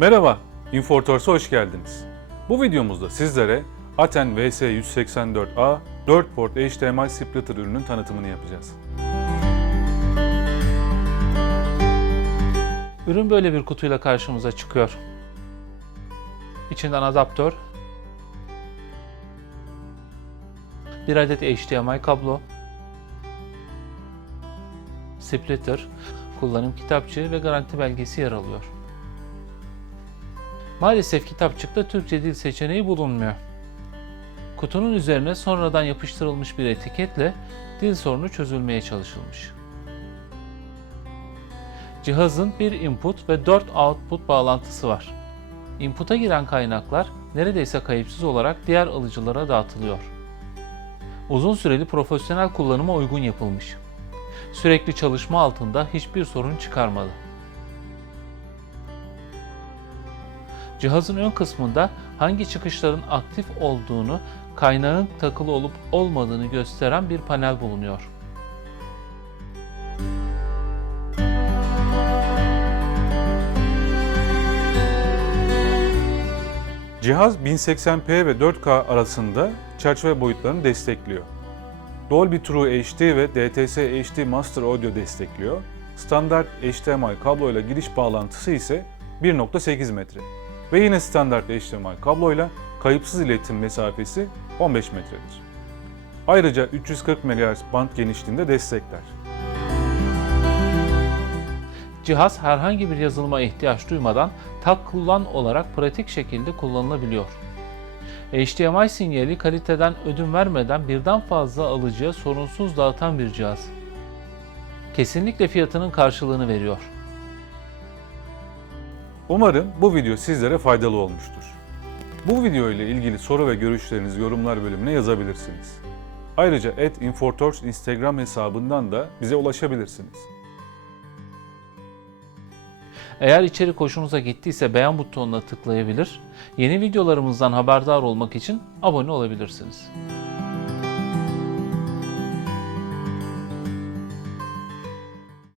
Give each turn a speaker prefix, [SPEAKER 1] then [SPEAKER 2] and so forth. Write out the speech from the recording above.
[SPEAKER 1] Merhaba, Infortors'a hoş geldiniz. Bu videomuzda sizlere Aten VS184A 4 port HDMI splitter ürünün tanıtımını yapacağız.
[SPEAKER 2] Ürün böyle bir kutuyla karşımıza çıkıyor. İçinden adaptör, bir adet HDMI kablo, splitter, kullanım kitapçığı ve garanti belgesi yer alıyor. Maalesef kitapçıkta Türkçe dil seçeneği bulunmuyor. Kutunun üzerine sonradan yapıştırılmış bir etiketle dil sorunu çözülmeye çalışılmış. Cihazın bir input ve 4 output bağlantısı var. Input'a giren kaynaklar neredeyse kayıpsız olarak diğer alıcılara dağıtılıyor. Uzun süreli profesyonel kullanıma uygun yapılmış. Sürekli çalışma altında hiçbir sorun çıkarmadı. Cihazın ön kısmında hangi çıkışların aktif olduğunu, kaynağın takılı olup olmadığını gösteren bir panel bulunuyor.
[SPEAKER 1] Cihaz 1080p ve 4K arasında çerçeve boyutlarını destekliyor. Dolby True HD ve DTS HD Master Audio destekliyor. Standart HDMI kabloyla giriş bağlantısı ise 1.8 metre. Ve yine standart HDMI kabloyla kayıpsız iletim mesafesi 15 metredir. Ayrıca 340 MHz band genişliğinde destekler.
[SPEAKER 2] Cihaz herhangi bir yazılıma ihtiyaç duymadan tak kullan olarak pratik şekilde kullanılabiliyor. HDMI sinyali kaliteden ödün vermeden birden fazla alıcıya sorunsuz dağıtan bir cihaz. Kesinlikle fiyatının karşılığını veriyor.
[SPEAKER 1] Umarım bu video sizlere faydalı olmuştur. Bu video ile ilgili soru ve görüşlerinizi yorumlar bölümüne yazabilirsiniz. Ayrıca @infortors Instagram hesabından da bize ulaşabilirsiniz.
[SPEAKER 2] Eğer içerik hoşunuza gittiyse beğen butonuna tıklayabilir, yeni videolarımızdan haberdar olmak için abone olabilirsiniz.